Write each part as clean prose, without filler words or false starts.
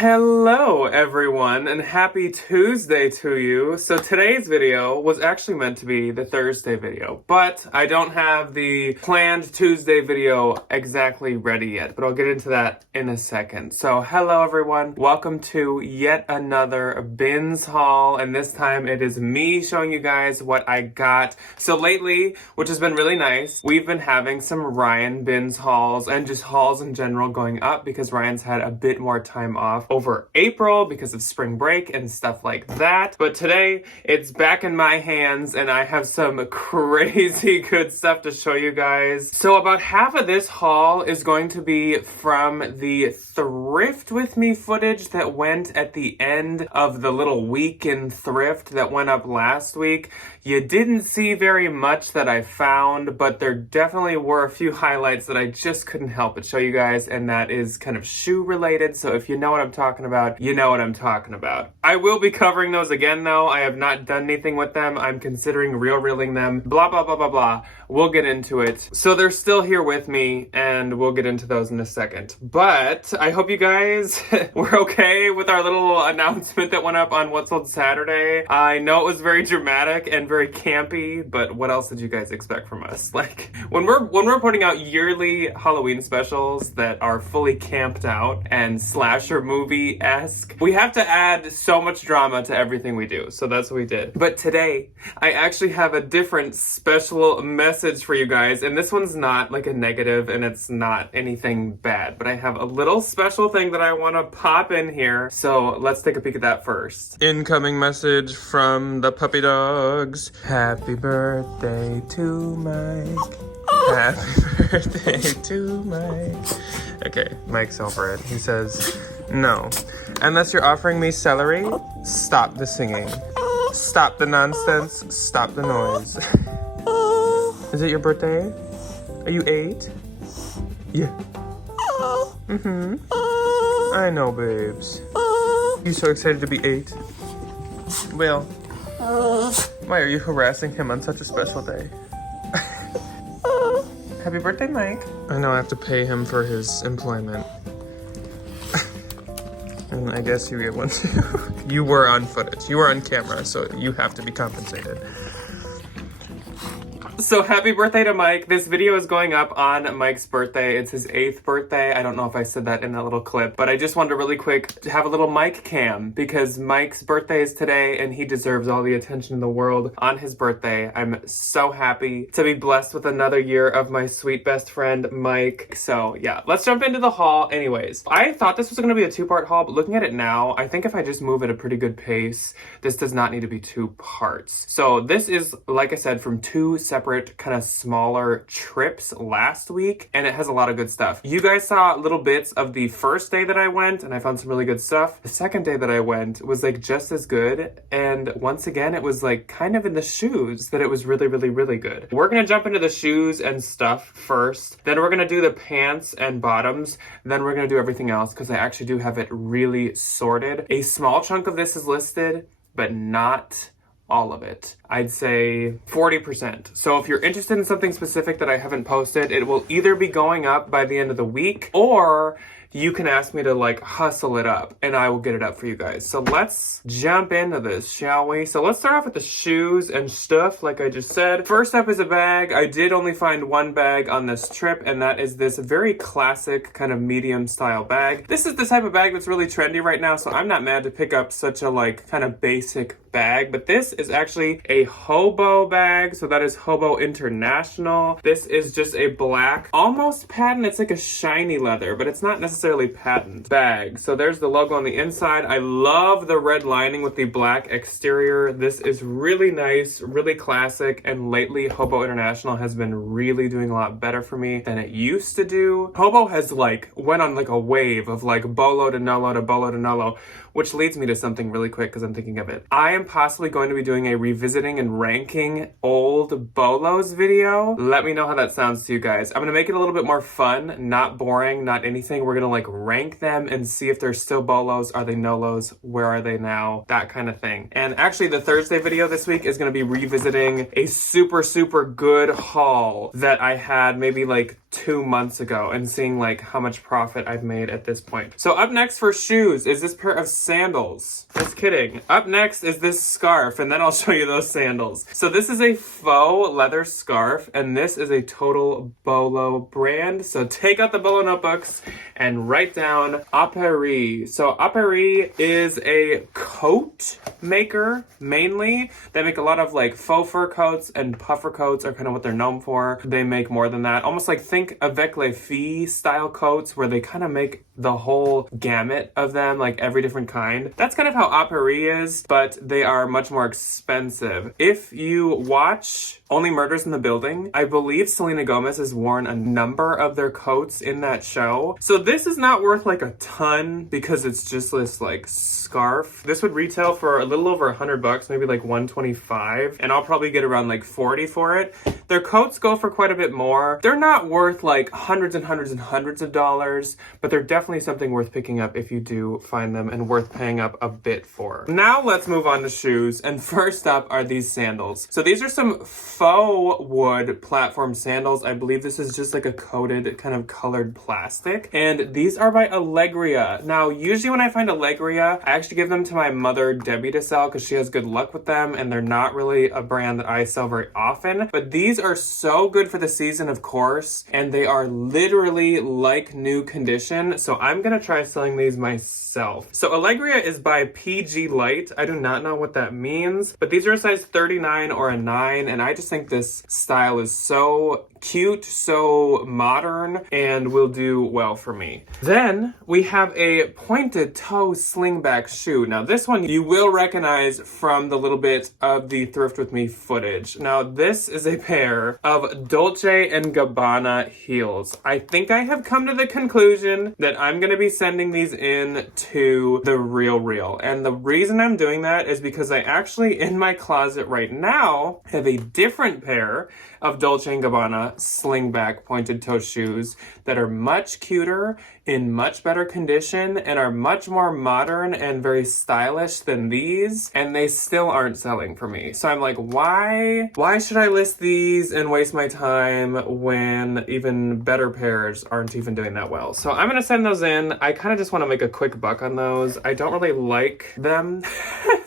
Hello everyone and happy Tuesday to you. So today's video was actually meant to be the Thursday video, but I don't have the planned Tuesday video exactly ready yet, but I'll get into that in a second. So hello everyone, welcome to yet another bins haul, and this time it is me showing you guys what I got. So lately, which has been really nice, we've been having some Ryan bins hauls and just hauls in general going up because Ryan's had a bit more time off over April because of spring break and stuff like that. But today it's back in my hands and I have some crazy good stuff to show you guys. So about half of this haul is going to be from the Thrift with me footage that went at the end of the little week in Thrift that went up last week. You didn't see very much that I found, but there definitely were a few highlights that I just couldn't help but show you guys, and that is kind of shoe related. So if you know what I'm talking about, you know what I'm talking about. I will be covering those again though. I have not done anything with them. I'm considering reeling them, blah, blah, blah, blah, blah. We'll get into it. So they're still here with me and we'll get into those in a second. But I hope you guys were okay with our little announcement that went up on What's Sold Saturday. I know it was very dramatic and very campy, but what else did you guys expect from us? Like when we're putting out yearly Halloween specials that are fully camped out and slasher movie-esque, we have to add so much drama to everything we do. So that's what we did. But today, I actually have a different special message for you guys, and this one's not like a negative and it's not anything bad, but I have a little special thing that I want to pop in here. So let's take a peek at that first. Incoming message from the puppy dogs. Happy birthday to Mike. Happy birthday to Mike. Okay, Mike's over it. He says, no. Unless you're offering me celery, stop the singing. Stop the nonsense. Stop the noise. Is it your birthday? Are you 8? Yeah. I know, babes. You so excited to be 8? Well, why are you harassing him on such a special day? Happy birthday, Mike. I know I have to pay him for his employment. And I guess you get one too. You were on footage. You were on camera, so you have to be compensated. So happy birthday to Mike. This video is going up on Mike's birthday. It's his 8th birthday. I don't know if I said that in that little clip, but I just wanted to really quick have a little Mike cam because Mike's birthday is today and he deserves all the attention in the world on his birthday. I'm so happy to be blessed with another year of my sweet best friend, Mike. So yeah, let's jump into the haul. Anyways, I thought this was going to be a 2-part haul, but looking at it now, I think if I just move at a pretty good pace, this does not need to be 2 parts. So this is, like I said, from 2 separate kind of smaller trips last week, and it has a lot of good stuff. You guys saw little bits of the first day that I went and I found some really good stuff. The second day that I went was like just as good, and once again it was like kind of in the shoes that it was really, really, really good. We're gonna jump into the shoes and stuff first, then we're gonna do the pants and bottoms, then we're gonna do everything else because I actually do have it really sorted. A small chunk of this is listed, but not all of it. I'd say 40%. So if you're interested in something specific that I haven't posted, it will either be going up by the end of the week, or you can ask me to like hustle it up and I will get it up for you guys. So let's jump into this, shall we? So let's start off with the shoes and stuff, like I just said. First up is a bag. I did only find one bag on this trip, and that is this very classic kind of medium style bag. This is the type of bag that's really trendy right now, so I'm not mad to pick up such a like kind of basic bag, but this is actually a hobo bag. So that is Hobo International. This is just a black, almost patent. It's like a shiny leather, but it's not necessarily patent bag. So there's the logo on the inside. I love the red lining with the black exterior. This is really nice, really classic, and lately Hobo International has been really doing a lot better for me than it used to do. Hobo has like went on like a wave of like bolo to nolo to bolo to nolo, which leads me to something really quick because I'm thinking of it. I am possibly going to be doing a revisiting and ranking old bolos video. Let me know how that sounds to you guys. I'm gonna make it a little bit more fun, not boring, not anything. We're gonna like rank them and see if they're still bolos, are they nolos, where are they now, that kind of thing. And actually the Thursday video this week is gonna be revisiting a super, super good haul that I had maybe like 2 months ago and seeing like how much profit I've made at this point. So up next for shoes is this pair of sandals. Just kidding. Up next is this scarf, and then I'll show you those sandals. So this is a faux leather scarf, and this is a total Bolo brand. So take out the Bolo notebooks and write down Appareil. So Appareil is a coat maker mainly. They make a lot of like faux fur coats, and puffer coats are kind of what they're known for. They make more than that. Almost like think avec les filles style coats, where they kind of make the whole gamut of them, like every different kind. That's kind of how Appareil is, but they are much more expensive. If you watch Only Murders in the Building, I believe Selena Gomez has worn a number of their coats in that show. So this is not worth like a ton because it's just this like scarf. This would retail for a little over $100, maybe like 125, and I'll probably get around like 40 for it. Their coats go for quite a bit more. They're not worth like hundreds and hundreds and hundreds of dollars, but they're definitely something worth picking up if you do find them, and worth paying up a bit for. Now let's move on to shoes, and first up are these sandals. So these are some faux wood platform sandals. I believe this is just like a coated kind of colored plastic, and these are by Allegria. Now usually when I find Allegria, I actually give them to my mother Debbie to sell because she has good luck with them, and they're not really a brand that I sell very often, but these are so good for the season, of course, and they are literally like new condition. So I'm gonna try selling these myself. So Allegria is by PG Light. I do not know what that means, but these are a size 39 or a 9, and I just think this style is so cute, so modern, and will do well for me. Then we have a pointed toe slingback shoe. Now this one you will recognize from the little bit of the Thrift With Me footage. Now this is a pair of Dolce & Gabbana heels. I think I have come to the conclusion that I'm gonna be sending these in to The Real. And the reason I'm doing that is because I actually, in my closet right now, have a different pair of Dolce & Gabbana slingback pointed toe shoes that are much cuter, in much better condition, and are much more modern and very stylish than these, and they still aren't selling for me. So I'm like, why should I list these and waste my time when even better pairs aren't even doing that well? So I'm gonna send those in. I kind of just want to make a quick buck on those. I don't really like them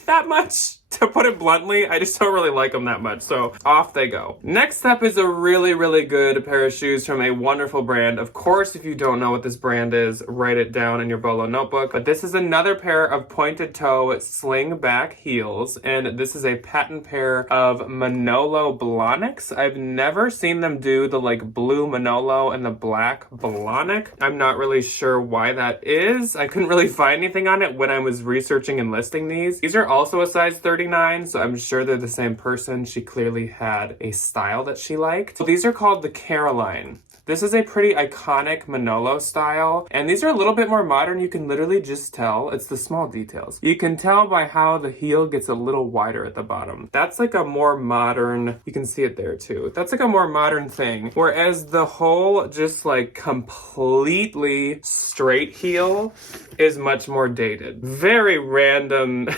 that much. To put it bluntly, I just don't really like them that much, so off they go. Next up is a really, really good pair of shoes from a wonderful brand. Of course, if you don't know what this brand is, write it down in your Bolo notebook. But this is another pair of pointed toe slingback heels, and this is a patent pair of Manolo Blahniks. I've never seen them do the like blue Manolo and the black Blahnik. I'm not really sure why that is. I couldn't really find anything on it when I was researching and listing these. These are also a size 39, so I'm sure they're the same person. She clearly had a style that she liked. So these are called the Caroline. This is a pretty iconic Manolo style, and these are a little bit more modern. You can literally just tell. It's the small details. You can tell by how the heel gets a little wider at the bottom. That's like a more modern, you can see it there too. That's like a more modern thing. Whereas the whole just like completely straight heel is much more dated. Very random.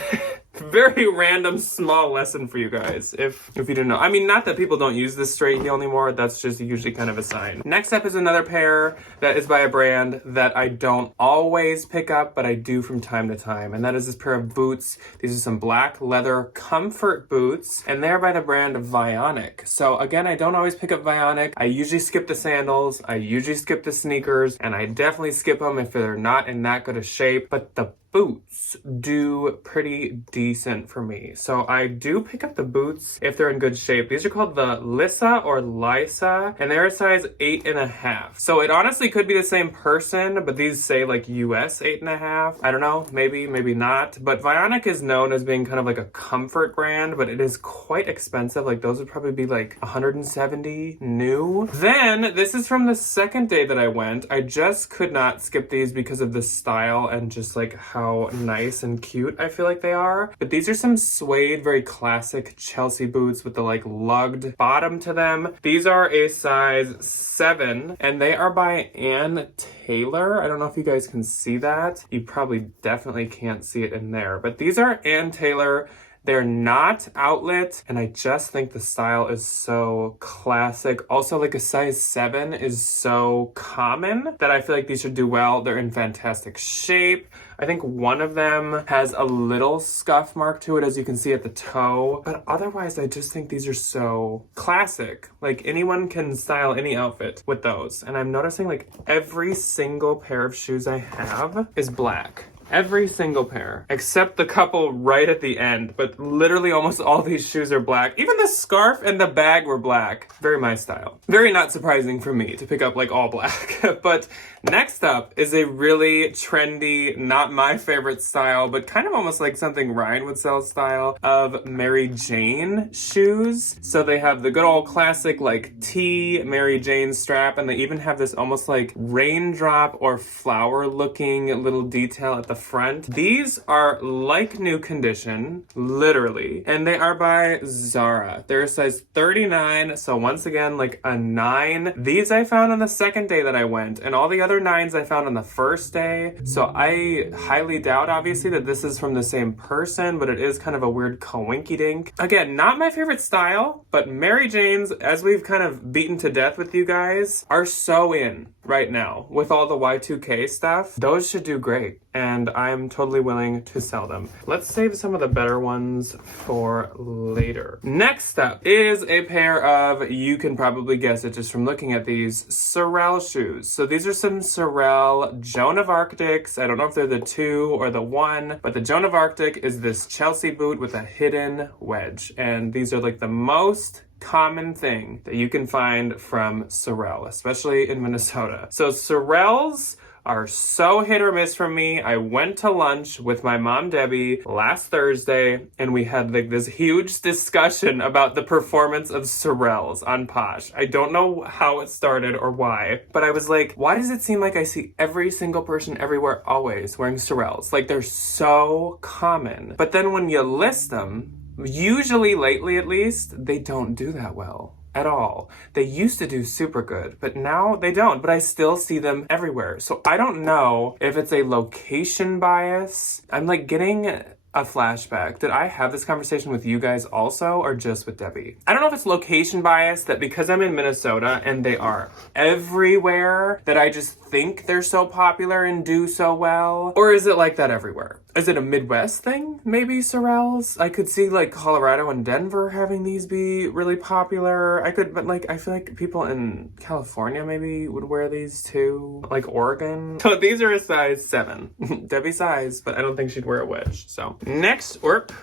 Very random small lesson for you guys, if you didn't know. I mean, not that people don't use this straight heel anymore, that's just usually kind of a sign. Next up is another pair that is by a brand that I don't always pick up, but I do from time to time, and that is this pair of boots. These are some black leather comfort boots, and they're by the brand Vionic. So again, I don't always pick up Vionic. I usually skip the sandals, I usually skip the sneakers, and I definitely skip them if they're not in that good a shape, but the boots do pretty decent for me. So I do pick up the boots if they're in good shape. These are called the Lissa or Lysa, and they're a size 8.5. So it honestly could be the same person, but these say like US 8.5. I don't know, maybe not. But Vionic is known as being kind of like a comfort brand, but it is quite expensive. Like those would probably be like 170 new. Then this is from the second day that I went. I just could not skip these because of the style and just like how nice and cute I feel like they are. But these are some suede, very classic Chelsea boots with the like lugged bottom to them. These are a size 7, and they are by Ann Taylor. I don't know if you guys can see that. You probably definitely can't see it in there, but these are Ann Taylor They're not outlet, and I just think the style is so classic. Also, like a size 7 is so common that I feel like these should do well. They're in fantastic shape. I think one of them has a little scuff mark to it, as you can see at the toe. But otherwise, I just think these are so classic. Like, anyone can style any outfit with those. And I'm noticing, like, every single pair of shoes I have is black. Every single pair, except the couple right at the end, but literally almost all these shoes are black. Even the scarf and the bag were black. Very my style. Very not surprising for me to pick up like all black. But next up is a really trendy, not my favorite style, but kind of almost like something Ryan would sell style of Mary Jane shoes. So they have the good old classic like T Mary Jane strap, and they even have this almost like raindrop or flower looking little detail at the front. These are like new condition, literally, and they are by Zara. They're a size 39, so once again, like a 9. These I found on the second day that I went, and all the other 9s I found on the first day, so I highly doubt, obviously, that this is from the same person, but it is kind of a weird coinky-dink. Again, not my favorite style, but Mary Jane's, as we've kind of beaten to death with you guys, are so in right now with all the Y2K stuff. Those should do great, and I'm totally willing to sell them. Let's save some of the better ones for later. Next up is a pair of, you can probably guess it just from looking at these, Sorel shoes. So these are some Sorel Joan of Arctics. I don't know if they're the 2 or the 1, but the Joan of Arctic is this Chelsea boot with a hidden wedge, and these are like the most common thing that you can find from Sorel, especially in Minnesota. So Sorels are so hit or miss for me. I went to lunch with my mom, Debbie, last Thursday, and we had like this huge discussion about the performance of Sorels on Posh. I don't know how it started or why, but I was like, why does it seem like I see every single person everywhere always wearing Sorels? Like, they're so common. But then when you list them, usually lately at least, they don't do that well at all. They used to do super good, but now they don't, but I still see them everywhere. So I don't know if it's a location bias. I'm like getting a flashback. Did I have this conversation with you guys also, or just with Debbie? I don't know if it's location bias, that because I'm in Minnesota and they are everywhere, that I just think they're so popular and do so well, or is it like that everywhere? Is it a Midwest thing, maybe, Sorels? I could see like Colorado and Denver having these be really popular. But like, I feel like people in California maybe would wear these too, like Oregon. So these are a size 7. Debbie's size, but I don't think she'd wear a wedge, so. Next,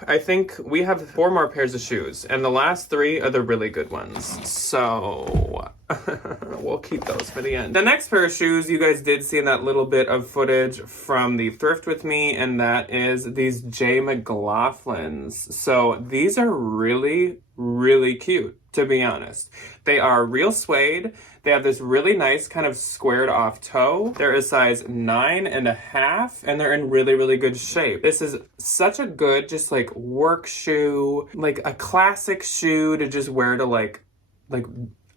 I think we have 4 more pairs of shoes, and the last 3 are the really good ones. So we'll keep those for the end. The next pair of shoes you guys did see in that little bit of footage from the thrift with me, and that is these J. McLaughlin's. So these are really, really cute, to be honest. They are real suede. They have this really nice kind of squared off toe. They're a size 9.5, and they're in really, really good shape. This is such a good, just like work shoe, like a classic shoe to just wear to like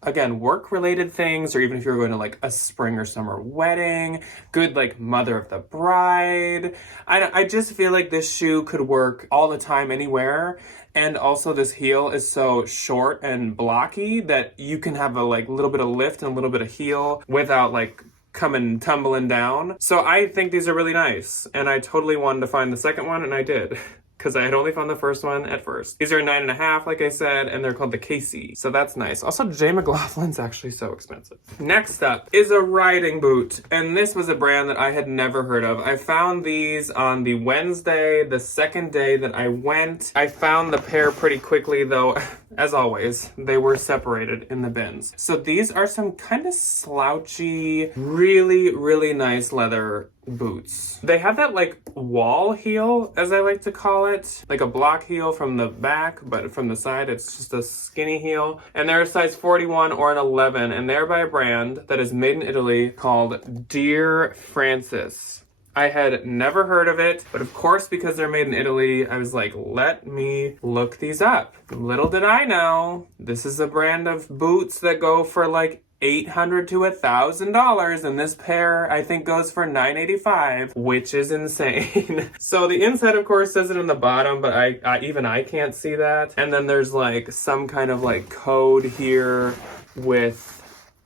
again, work-related things, or even if you're going to like a spring or summer wedding, good like mother of the bride. I just feel like this shoe could work all the time, anywhere. And also this heel is so short and blocky that you can have a like little bit of lift and a little bit of heel without like coming tumbling down. So I think these are really nice, and I totally wanted to find the second one, and I did. Because I had only found the first one at first. These are 9.5, like I said, and they're called the Casey. So that's nice. Also, J. McLaughlin's actually so expensive. Next up is a riding boot. And this was a brand that I had never heard of. I found these on the Wednesday, the second day that I went. I found the pair pretty quickly, though. As always, they were separated in the bins. So these are some kind of slouchy, really, really nice leather boots. They have that like wall heel, as I like to call it, like a block heel from the back, but from the side it's just a skinny heel, and they're a size 41 or an 11, and they're by a brand that is made in Italy called Dear Francis. I had never heard of it, but of course, because they're made in Italy, I was like, let me look these up. Little did I know, this is a brand of boots that go for like $800 to $1,000, and this pair I think goes for $985, which is insane. So the inside of course says it in the bottom, but I can't see that. And then there's like some kind of like code here with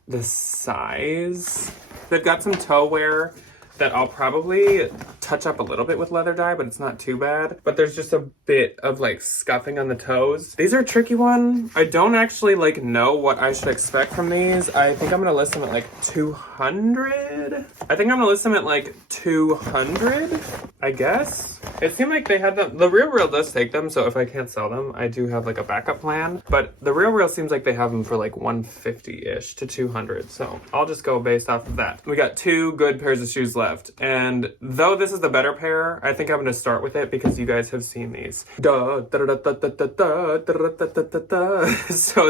the size. They've got some toe wear that I'll probably touch up a little bit with leather dye, but it's not too bad. But there's just a bit of like scuffing on the toes. These are a tricky one. I don't actually like know what I should expect from these. I think I'm gonna list them at like 200. I think I'm gonna list them at like 200, I guess. It seemed like they had them. The Real does take them, so if I can't sell them, I do have like a backup plan. But the Real seems like they have them for like 150-ish to 200. So I'll just go based off of that. We got 2 good pairs of shoes left. And though this is the better pair, I think I'm going to start with it because you guys have seen these. So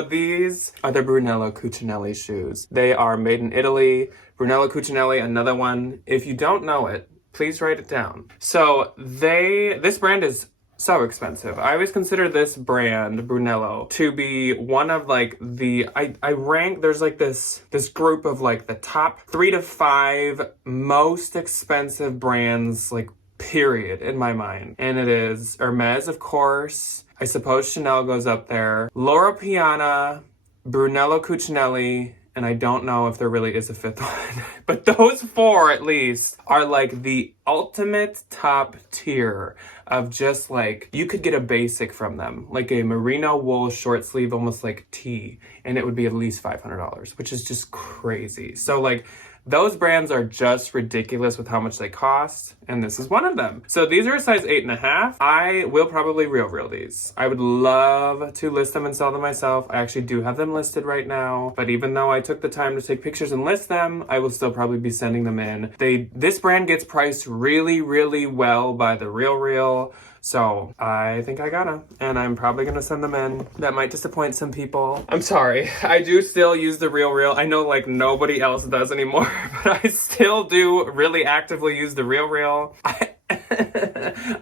these are the Brunello Cucinelli shoes. They are made in Italy. Brunello Cucinelli, another one. If you don't know it, please write it down. So this brand is so expensive. I always consider this brand, Brunello, to be one of like I rank, there's like this group of like the top 3 to 5 most expensive brands, like period, in my mind. And it is Hermes, of course. I suppose Chanel goes up there. Loro Piana, Brunello Cucinelli, and I don't know if there really is a 5th one. But those 4 at least are like the ultimate top tier of just like, you could get a basic from them, like a merino wool short sleeve, almost like tee, and it would be at least $500, which is just crazy. So like, those brands are just ridiculous with how much they cost, and this is one of them. So these are a size 8.5. I will probably real these. I would love to list them and sell them myself. I actually do have them listed right now, but even though I took the time to take pictures and list them, I will still probably be sending them in. This brand gets priced really, really well by the Real. So I think I gotta, and I'm probably gonna send them in. That might disappoint some people. I'm sorry. I do still use the Real. I know like nobody else does anymore, but I still do really actively use the Real.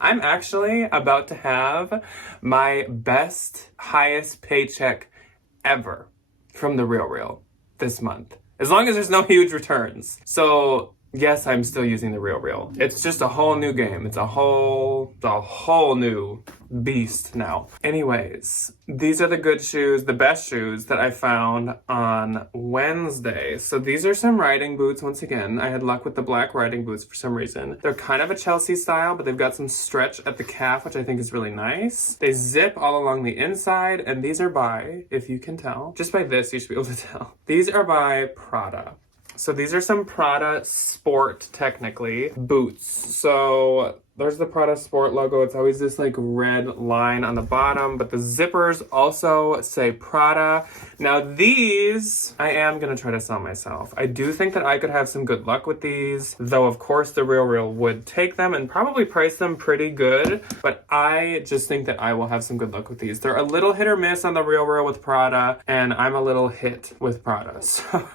I'm actually about to have my best, highest paycheck ever from the Real this month, as long as there's no huge returns. So yes, I'm still using the Real. It's just a whole new game. It's a whole new beast now. Anyways, these are the good shoes, the best shoes that I found on Wednesday. So these are some riding boots. Once again, I had luck with the black riding boots for some reason. They're kind of a Chelsea style, but they've got some stretch at the calf, which I think is really nice. They zip all along the inside, and these are by, if you can tell, just by this, you should be able to tell. These are by Prada. So these are some Prada Sport, technically, boots. So there's the Prada Sport logo. It's always this like red line on the bottom, but the zippers also say Prada. Now these, I am gonna try to sell myself. I do think that I could have some good luck with these, though of course the Real would take them and probably price them pretty good, but I just think that I will have some good luck with these. They're a little hit or miss on the Real with Prada, and I'm a little hit with Prada. So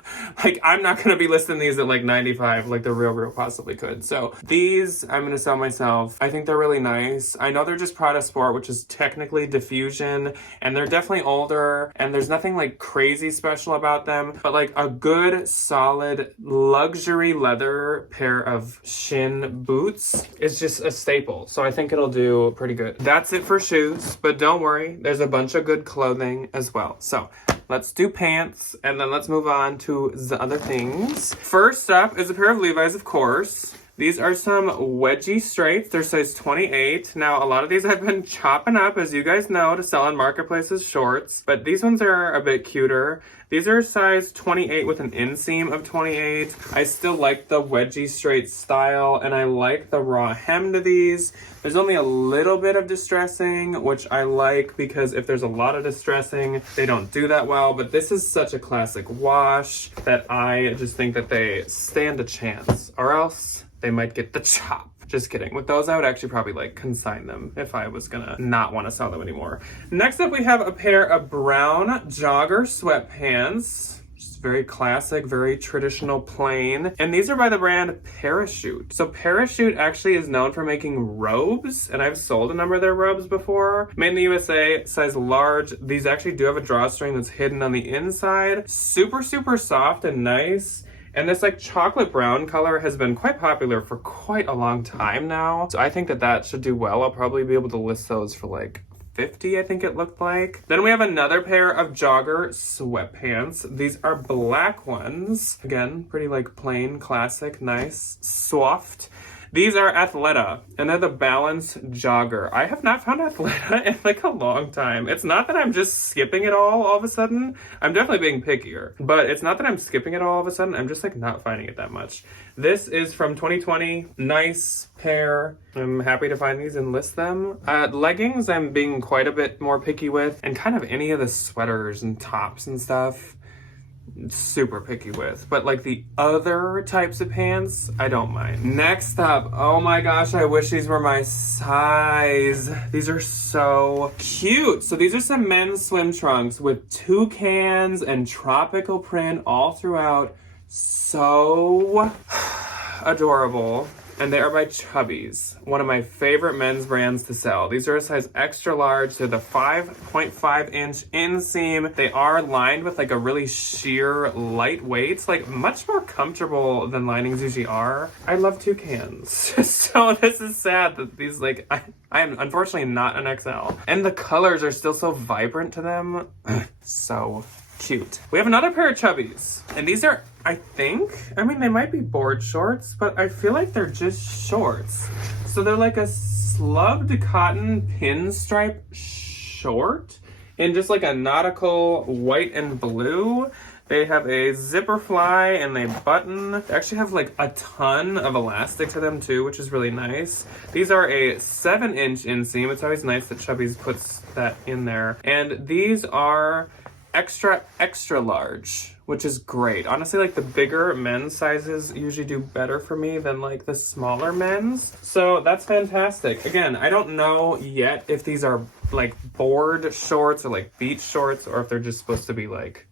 like, I'm not gonna be listing these at like 95 like the Real possibly could. So these, I'm gonna sell myself. I think they're really nice. I know they're just Prada Sport, which is technically diffusion, and they're definitely older, and there's nothing like crazy special about them, but like a good solid luxury leather pair of shin boots is just a staple. So I think it'll do pretty good. That's it for shoes, but don't worry, there's a bunch of good clothing as well. So let's do pants, and then let's move on to the other things. First up is a pair of Levi's, of course. These are some wedgie straights. They're size 28. Now, a lot of these I've been chopping up, as you guys know, to sell in marketplaces shorts, but these ones are a bit cuter. These are size 28 with an inseam of 28. I still like the wedgie straight style, and I like the raw hem to these. There's only a little bit of distressing, which I like because if there's a lot of distressing, they don't do that well, but this is such a classic wash that I just think that they stand a chance, or else they might get the chop. Just kidding. With those, I would actually probably like consign them if I was gonna not want to sell them anymore. Next up, we have a pair of brown jogger sweatpants. Just very classic, very traditional plain. And these are by the brand Parachute. So Parachute actually is known for making robes, and I've sold a number of their robes before. Made in the USA, size large. These actually do have a drawstring that's hidden on the inside. Super, super soft and nice. And this like chocolate brown color has been quite popular for quite a long time now. So I think that that should do well. I'll probably be able to list those for like 50, I think it looked like. Then we have another pair of jogger sweatpants. These are black ones. Again, pretty like plain, classic, nice, soft. These are Athleta, and they're the Balance Jogger. I have not found Athleta in like a long time. It's not that I'm just skipping it all of a sudden. I'm definitely being pickier, but it's not that I'm skipping it all of a sudden. I'm just like not finding it that much. This is from 2020. Nice pair. I'm happy to find these and list them. Leggings, I'm being quite a bit more picky with, and kind of any of the sweaters and tops and stuff. Super picky with, but like the other types of pants, I don't mind. Next up, oh my gosh, I wish these were my size. These are so cute. So these are some men's swim trunks with toucans and tropical print all throughout. So adorable. And they are by Chubbies, one of my favorite men's brands to sell. These are a size extra large. They're the 5.5 inch inseam. They are lined with like a really sheer lightweight, like much more comfortable than linings usually are. I love toucans. So this is sad that these like, I am unfortunately not an XL. And the colors are still so vibrant to them. So cute. We have another pair of Chubbies, and these are, I think, I mean, they might be board shorts, but I feel like they're just shorts. So they're like a slubbed cotton pinstripe short in just like a nautical white and blue. They have a zipper fly and they button. They actually have like a ton of elastic to them too, which is really nice. These are a 7-inch inseam. It's always nice that Chubbies puts that in there. And these are extra large, which is great. Honestly, like the bigger men's sizes usually do better for me than like the smaller men's. So that's fantastic. Again, I don't know yet if these are like board shorts or like beach shorts, or if they're just supposed to be like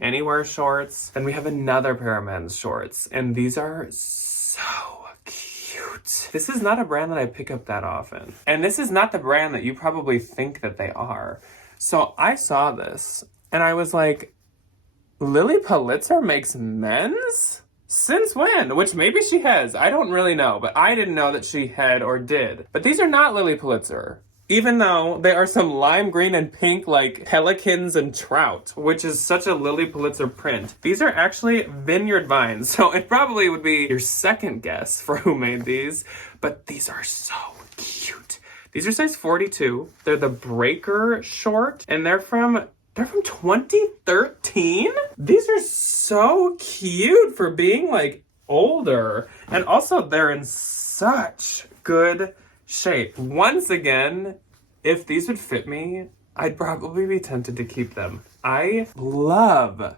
anywhere shorts. Then we have another pair of men's shorts, and these are so cute. This is not a brand that I pick up that often. And this is not the brand that you probably think that they are. So I saw this and I was like, Lily Pulitzer makes men's? Since when? Which maybe she has. I don't really know, but I didn't know that she had or did. But these are not Lily Pulitzer. Even though they are some lime green and pink like pelicans and trout, which is such a Lily Pulitzer print. These are actually Vineyard Vines, so it probably would be your second guess for who made these, but these are so cute. These are size 42. They're the Breaker short, and they're from 2013? These are so cute for being like older, and also they're in such good shape. Once again, if these would fit me, I'd probably be tempted to keep them. I love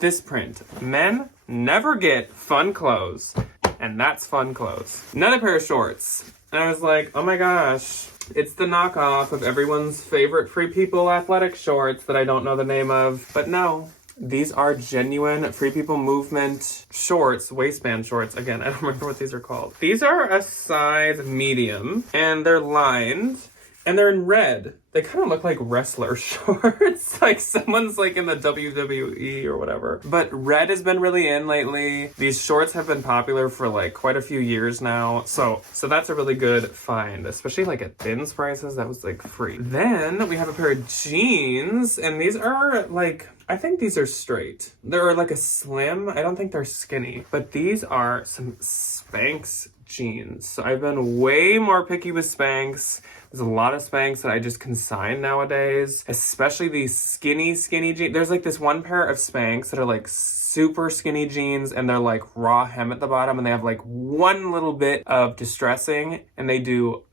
this print. Men never get fun clothes, and that's fun clothes. Another pair of shorts. And I was like, oh my gosh, it's the knockoff of everyone's favorite Free People athletic shorts that I don't know the name of. But no, these are genuine Free People movement shorts, waistband shorts. Again, I don't remember what these are called. These are a size medium, and they're lined, and they're in red. They kind of look like wrestler shorts, like someone's like in the WWE or whatever. But red has been really in lately. These shorts have been popular for like quite a few years now. So that's a really good find, especially like at Thins prices. That was like free. Then we have a pair of jeans, and these are like, I think these are straight. They're like a slim. I don't think they're skinny, but these are some Spanx jeans. So I've been way more picky with Spanx. There's a lot of Spanx that I just consign nowadays, especially these skinny jeans. There's like this one pair of Spanx that are like super skinny jeans, and they're like raw hem at the bottom, and they have like one little bit of distressing, and they do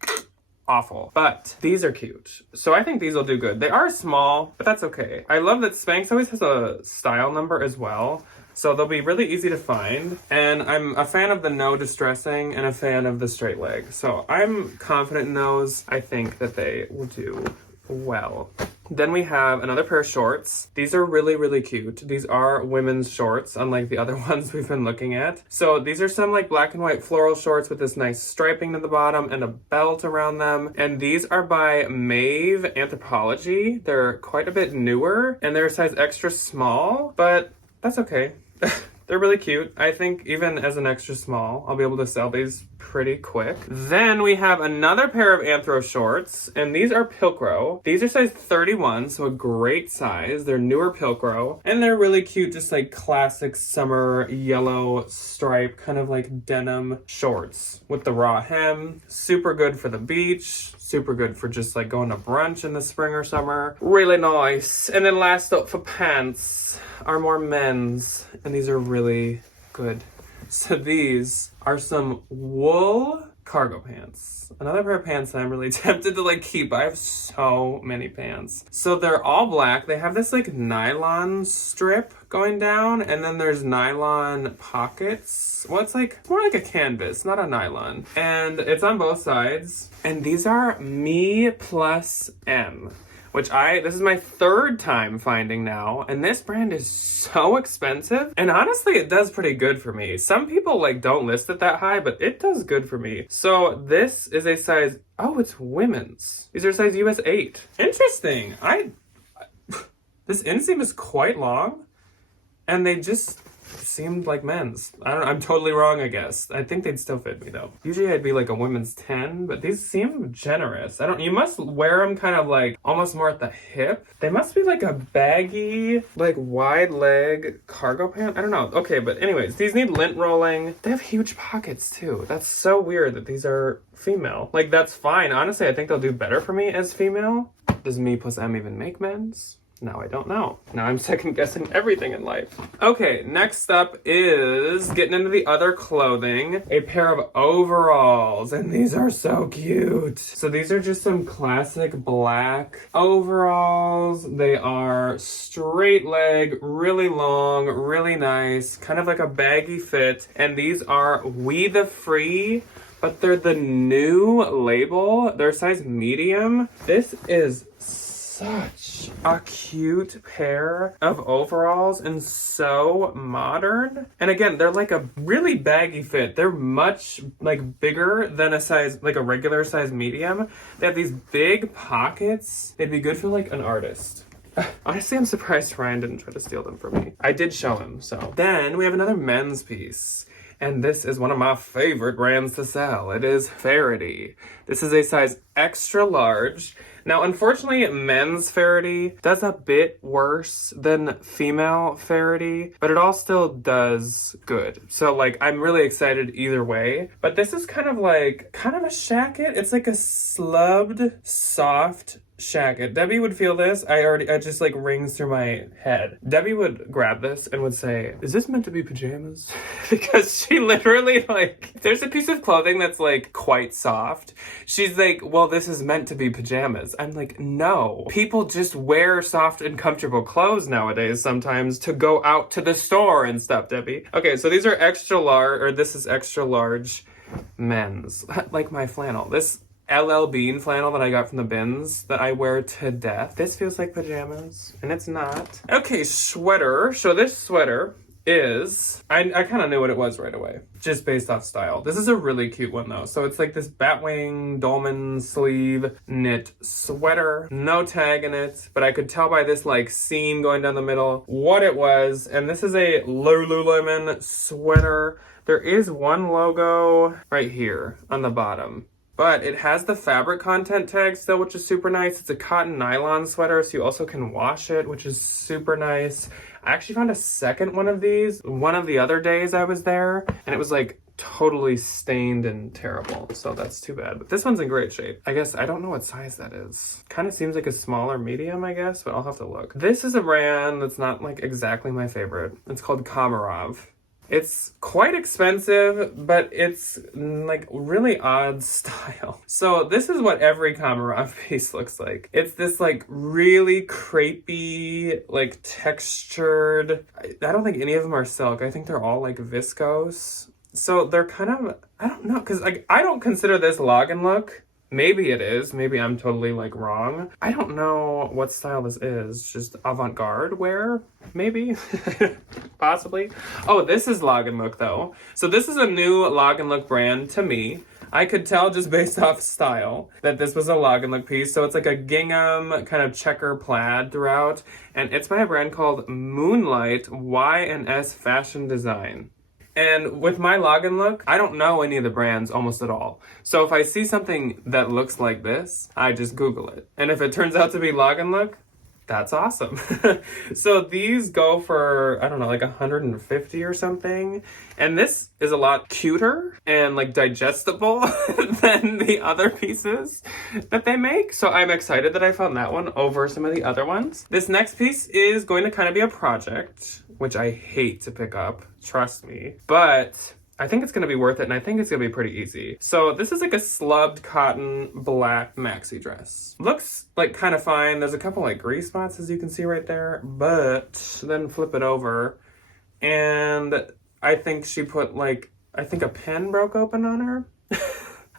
awful. But these are cute. So I think these will do good. They are small, but that's okay. I love that Spanx always has a style number as well. So they'll be really easy to find. And I'm a fan of the no distressing and a fan of the straight leg. So I'm confident in those. I think that they will do well. Then we have another pair of shorts. These are really, really cute. These are women's shorts, unlike the other ones we've been looking at. So these are some like black and white floral shorts with this nice striping to the bottom and a belt around them. And these are by Maeve Anthropologie. They're quite a bit newer and they're a size extra small, but that's okay. They're really cute. I think even as an extra small, I'll be able to sell these pretty quick. Then we have another pair of Anthro shorts, and these are Pilcro. These are size 31, so a great size. They're newer Pilcro, and they're really cute, just like classic summer yellow stripe, kind of like denim shorts with the raw hem. Super good for the beach. Super good for just like going to brunch in the spring or summer. Really nice. And then last up for pants are more men's, and these are really good. So these are some wool cargo pants. Another pair of pants that I'm really tempted to like keep. I have so many pants. So they're all black. They have this like nylon strip going down, and then there's nylon pockets. Well, it's more like a canvas, not a nylon. And it's on both sides. And these are me plus M. Which this is my third time finding now, and this brand is so expensive, and honestly it does pretty good for me. Some people like don't list it that high, but it does good for me. So this is a size, oh, it's women's. These are size US 8. Interesting. This inseam is quite long, and they just seemed like men's. I don't know, I'm totally wrong, I guess. I think they'd still fit me though. Usually I'd be like a women's 10, but these seem generous. You must wear them kind of like almost more at the hip. They must be like a baggy, like wide leg cargo pant. I don't know. Okay, but anyways, these need lint rolling. They have huge pockets too. That's so weird that these are female. Like that's fine. Honestly, I think they'll do better for me as female. Does me plus M even make men's? Now I don't know. Now I'm second guessing everything in life. Okay, next up is getting into the other clothing. A pair of overalls, and these are so cute. So these are just some classic black overalls. They are straight leg, really long, really nice, kind of like a baggy fit. And these are We the Free, but they're the new label. They're size medium. This is such a cute pair of overalls and so modern. And again, they're like a really baggy fit. They're much like bigger than a size, like a regular size medium. They have these big pockets. They'd be good for like an artist. Honestly, I'm surprised Ryan didn't try to steal them from me. I did show him, so. Then we have another men's piece. And this is one of my favorite brands to sell. It is Faraday. This is a size extra large. Now, unfortunately, men's Faraday does a bit worse than female Faraday, but it all still does good. So, like, I'm really excited either way. But this is kind of a shacket. It's like a slubbed, soft shacket. Debbie would feel this. It just like rings through my head. Debbie would grab this and would say, is this meant to be pajamas? Because she literally there's a piece of clothing that's like quite soft. She's like, well, this is meant to be pajamas. I'm like, no. People just wear soft and comfortable clothes nowadays sometimes to go out to the store and stuff, Debbie. Okay, so these are extra large, or this is extra large men's. Like my flannel. This LL Bean flannel that I got from the bins that I wear to death. This feels like pajamas, and it's not. Okay, sweater. So this sweater is, I kind of knew what it was right away, just based off style. This is a really cute one though. So it's like this batwing dolman sleeve knit sweater, no tag in it, but I could tell by this like seam going down the middle what it was. And this is a Lululemon sweater. There is one logo right here on the bottom, but it has the fabric content tag still, which is super nice. It's a cotton nylon sweater, so you also can wash it, which is super nice. I actually found a second one of these one of the other days I was there, and it was like totally stained and terrible, so that's too bad. But this one's in great shape. I guess I don't know what size that is. Kind of seems like a smaller medium, I guess, but I'll have to look. This is a brand that's not like exactly my favorite. It's called Komarov. It's quite expensive, but it's like really odd style. So this is what every Komarov piece looks like. It's this like really crepey, like textured. I don't think any of them are silk. I think they're all like viscose. So they're kind of, I don't know, because like I don't consider this login look. Maybe it is. Maybe I'm totally like wrong. I don't know what style this is. Just avant-garde wear? Maybe? Possibly. Oh, this is Log and Look though. So this is a new Log and Look brand to me. I could tell just based off style that this was a Log and Look piece. So it's like a gingham kind of checker plaid throughout. And it's by a brand called Moonlight Y&S Fashion Design. And with my Log and Look, I don't know any of the brands almost at all. So if I see something that looks like this, I just Google it. And if it turns out to be Log and Look, that's awesome. So these go for, I don't know, like 150 or something. And this is a lot cuter and like digestible than the other pieces that they make. So I'm excited that I found that one over some of the other ones. This next piece is going to kind of be a project, which I hate to pick up, trust me. But I think it's going to be worth it, and I think it's going to be pretty easy. So this is like a slubbed cotton black maxi dress. Looks like kind of fine. There's a couple like grease spots, as you can see right there, but then flip it over, and I think she put like, I think a pen broke open on her.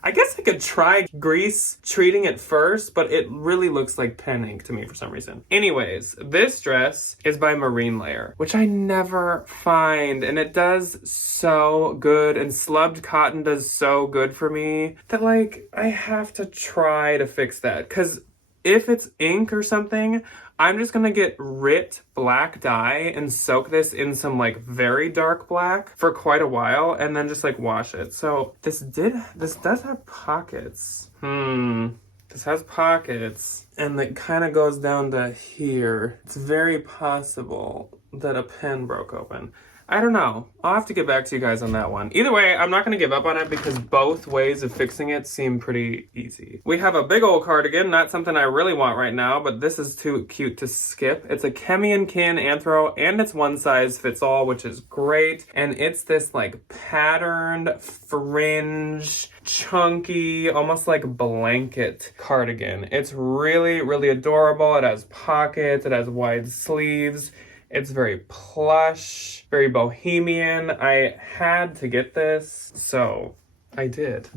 I guess I could try grease treating it first, but it really looks like pen ink to me for some reason. Anyways, this dress is by Marine Layer, which I never find, and it does so good, and slubbed cotton does so good for me that like I have to try to fix that, because if it's ink or something, I'm just gonna get RIT black dye and soak this in some like very dark black for quite a while and then just like wash it. So this does have pockets. This has pockets and it kind of goes down to here. It's very possible that a pen broke open. I don't know. I'll have to get back to you guys on that one. Either way, I'm not going to give up on it because both ways of fixing it seem pretty easy. We have a big old cardigan, not something I really want right now, but this is too cute to skip. It's a Kemi & Kin Anthro, and it's one size fits all, which is great. And it's this like patterned, fringe, chunky, almost like blanket cardigan. It's really, really adorable. It has pockets, it has wide sleeves. It's very plush, very bohemian. I had to get this, so I did.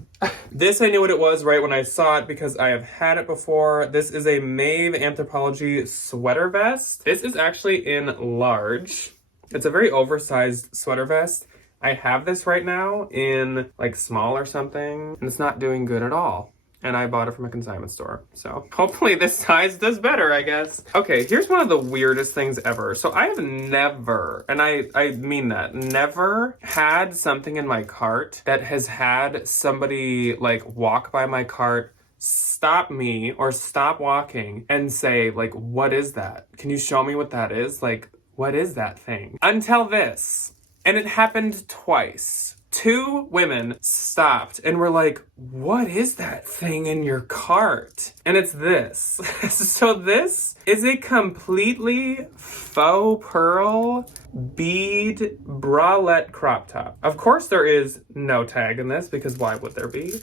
This I knew what it was right when I saw it because I have had it before. This is a Maeve Anthropologie sweater vest. This is actually in large. It's a very oversized sweater vest. I have this right now in like small or something, and it's not doing good at all. And I bought it from a consignment store. So hopefully this size does better, I guess. Okay, here's one of the weirdest things ever. So I have never, and I mean that, never had something in my cart that has had somebody like walk by my cart, stop me or stop walking and say like, what is that? Can you show me what that is? Like, what is that thing? Until this. And it happened twice. 2 women stopped and were like, what is that thing in your cart? And it's this. So this is a completely faux pearl bead bralette crop top. Of course there is no tag in this because why would there be?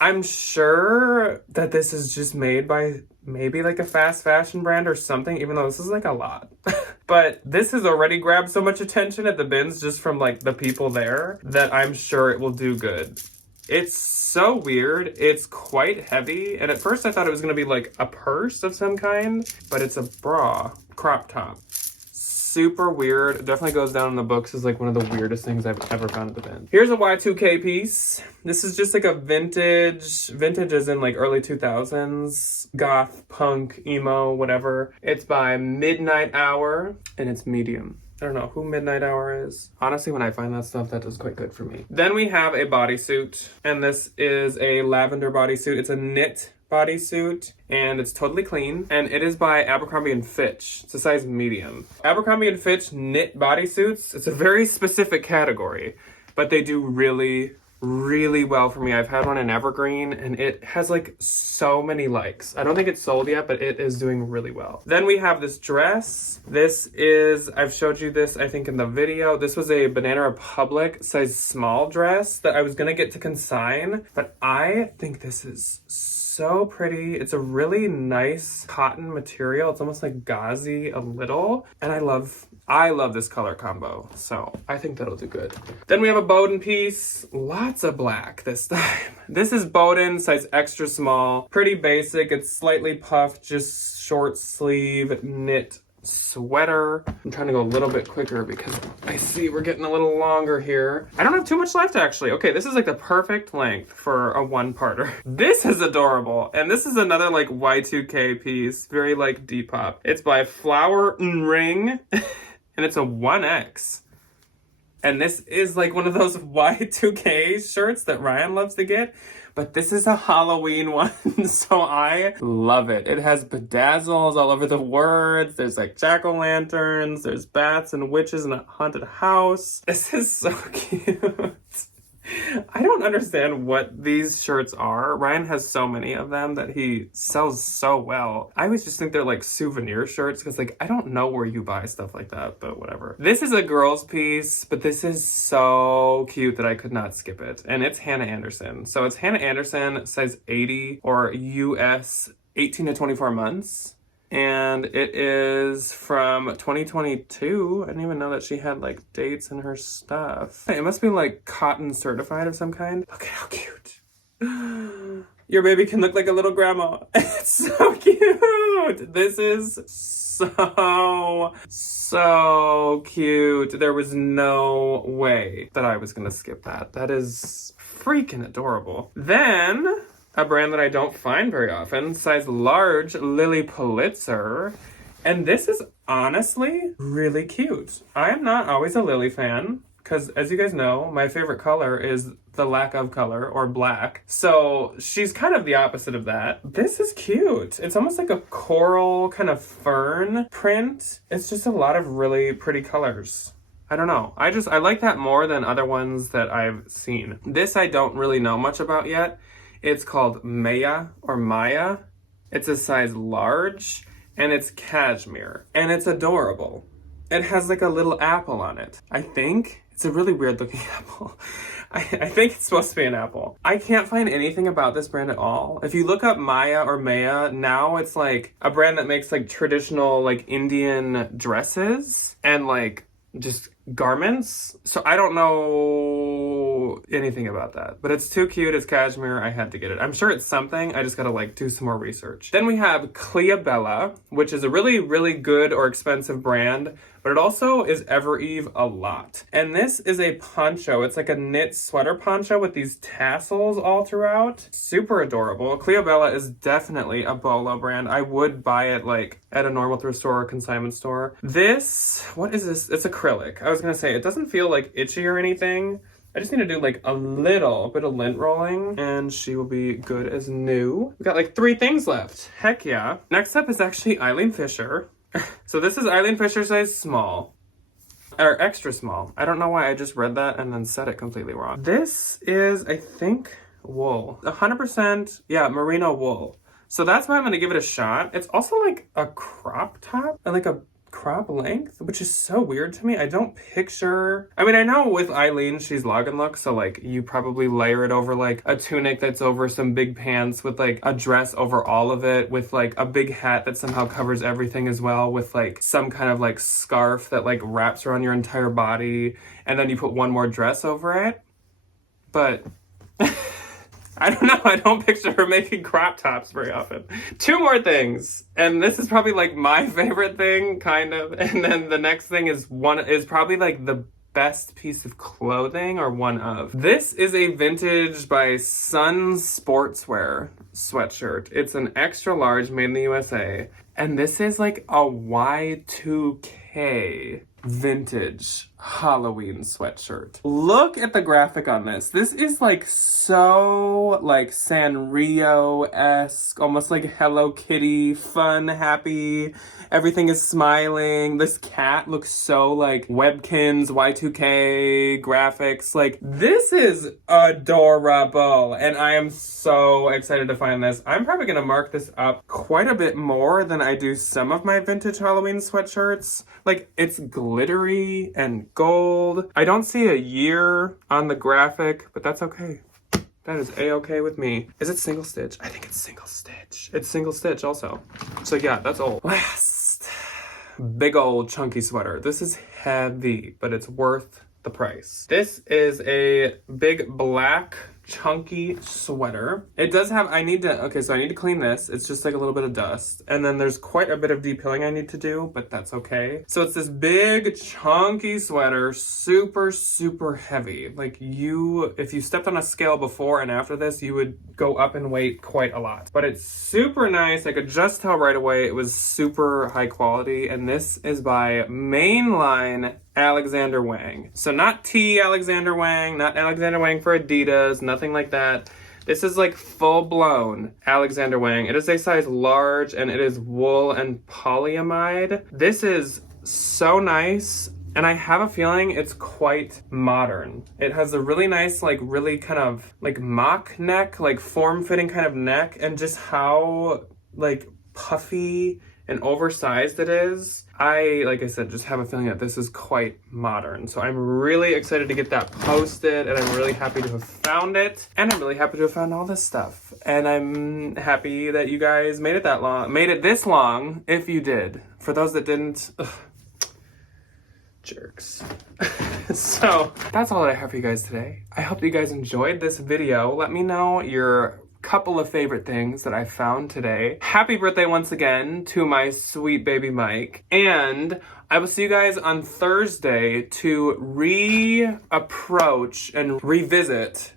I'm sure that this is just made by maybe like a fast fashion brand or something, even though this is like a lot. But this has already grabbed so much attention at the bins just from like the people there that I'm sure it will do good. It's so weird. It's quite heavy. And at first I thought it was going to be like a purse of some kind, but it's a bra crop top. Super weird. It definitely goes down in the books as like one of the weirdest things I've ever found at the bin. Here's a Y2K piece. This is just like a vintage as in like early 2000s, goth, punk, emo, whatever. It's by Midnight Hour and it's medium. I don't know who Midnight Hour is. Honestly, when I find that stuff, that does quite good for me. Then we have a bodysuit, and this is a lavender bodysuit. It's a knit bodysuit, and it's totally clean, and it is by Abercrombie & Fitch. It's a size medium. Abercrombie & Fitch knit bodysuits, it's a very specific category, but they do really, really well for me. I've had one in evergreen, and it has like so many likes. I don't think it's sold yet, but it is doing really well. Then we have this dress. This is, I've showed you this, I think, in the video. This was a Banana Republic size small dress that I was gonna get to consign, but I think this is so pretty. It's a really nice cotton material. It's almost like gauzy a little. And I love this color combo. So I think that'll do good. Then we have a Bowden piece. Lots of black this time. This is Bowden, size extra small. Pretty basic. It's slightly puffed, just short sleeve knit sweater. I'm trying to go a little bit quicker because I see we're getting a little longer here. I don't have too much left actually. Okay, this is like the perfect length for a one-parter. This is adorable. And this is another like Y2K piece, very like Depop. It's by Flower and Ring and it's a 1X. And this is like one of those Y2K shirts that Ryan loves to get. But this is a Halloween one, so I love it. It has bedazzles all over the words. There's like jack-o'-lanterns. There's bats and witches in a haunted house. This is so cute. I don't understand what these shirts are. Ryan has so many of them that he sells so well. I always just think they're like souvenir shirts because like I don't know where you buy stuff like that, but whatever. This is a girl's piece, but this is so cute that I could not skip it. And it's Hannah Anderson. So it's Hannah Anderson, size 80 or US 18 to 24 months. And it is from 2022. I didn't even know that she had like dates in her stuff. It must be like cotton certified of some kind. Look at how cute. Your baby can look like a little grandma. It's so cute. This is so cute. There was no way that I was gonna skip that. That is freaking adorable. Then a brand that I don't find very often, size large, Lily Pulitzer. And this is honestly really cute. I am not always a Lily fan because as you guys know, my favorite color is the lack of color or black. So she's kind of the opposite of that. This is cute. It's almost like a coral kind of fern print. It's just a lot of really pretty colors. I don't know. I like that more than other ones that I've seen. This I don't really know much about yet. It's called Maya or Maya. It's a size large and it's cashmere and it's adorable. It has like a little apple on it. I think it's a really weird looking apple. I think it's supposed to be an apple. I can't find anything about this brand at all. If you look up Maya or Maya, now it's like a brand that makes like traditional like Indian dresses and like just garments. So I don't know anything about that, but it's too cute. It's cashmere. I had to get it. I'm sure it's something. I just gotta like do some more research. Then we have Cleabella, which is a really, really good or expensive brand, but it also is Ever Eve a lot. And this is a poncho. It's like a knit sweater poncho with these tassels all throughout. Super adorable. Cleabella is definitely a Bolo brand. I would buy it like at a normal thrift store or consignment store. This, what is this? It's acrylic. I was gonna say, it doesn't feel like itchy or anything. I just need to do like a little bit of lint rolling and she will be good as new. We've got like 3 things left. Heck yeah. Next up is actually Eileen Fisher. So this is Eileen Fisher size small. Or extra small. I don't know why I just read that and then said it completely wrong. This is, I think, wool. 100%, yeah, merino wool. So that's why I'm gonna give it a shot. It's also like a crop top and like a crop length, which is so weird to me. I don't picture, I mean, I know with Eileen, she's log and look, so like you probably layer it over like a tunic that's over some big pants with like a dress over all of it with like a big hat that somehow covers everything as well with like some kind of like scarf that like wraps around your entire body and then you put one more dress over it. But I don't know. I don't picture her making crop tops very often. 2 more things. And this is probably like my favorite thing, kind of. And then the next thing is probably like the best piece of clothing or one of. This is a vintage by Sun Sportswear sweatshirt. It's an extra large made in the USA. And this is like a Y2K vintage Halloween sweatshirt. Look at the graphic on this. This is like so like Sanrio-esque, almost like Hello Kitty, fun, happy. Everything is smiling. This cat looks so like Webkinz, Y2K graphics. Like this is adorable and I am so excited to find this. I'm probably gonna mark this up quite a bit more than I do some of my vintage Halloween sweatshirts. Like it's glittery and gold. I don't see a year on the graphic, but that's okay. That is a-okay with me. Is it single stitch? I think it's single stitch. It's single stitch also. So yeah, that's old. Last, big old chunky sweater. This is heavy, but it's worth the price. This is a big black chunky sweater. It does have, I need to clean this. It's just like a little bit of dust. And then there's quite a bit of depilling I need to do, but that's okay. So it's this big chunky sweater, super, super heavy. Like if you stepped on a scale before and after this, you would go up in weight quite a lot. But it's super nice. I could just tell right away it was super high quality. And this is by Mainline Alexander Wang. So not T Alexander Wang, not Alexander Wang for Adidas, nothing like that. This is like full-blown Alexander Wang. It is a size large and it is wool and polyamide. This is so nice. And I have a feeling it's quite modern. It has a really nice, like really kind of like mock neck, like form-fitting kind of neck, and just how like puffy and oversized it is. Like I said, just have a feeling that this is quite modern. So I'm really excited to get that posted, and I'm really happy to have found it. And I'm really happy to have found all this stuff. And I'm happy that you guys made it this long, if you did. For those that didn't, jerks. So that's all that I have for you guys today. I hope you guys enjoyed this video. Let me know your couple of favorite things that I found today. Happy birthday once again to my sweet baby Mike. And I will see you guys on Thursday to reapproach and revisit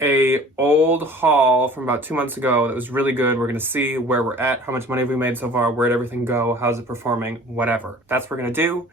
a old haul from about 2 months ago that was really good. We're gonna see where we're at, how much money have we made so far, where'd everything go, how's it performing, whatever. That's what we're gonna do.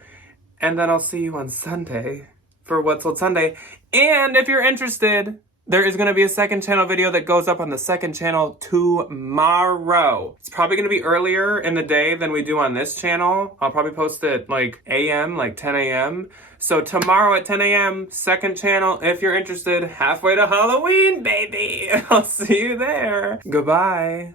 And then I'll see you on Sunday for What's Sold Sunday. And if you're interested, there is going to be a second channel video that goes up on the second channel tomorrow. It's probably going to be earlier in the day than we do on this channel. I'll probably post it like AM, like 10 a.m. So tomorrow at 10 a.m., second channel, if you're interested, halfway to Halloween, baby. I'll see you there. Goodbye.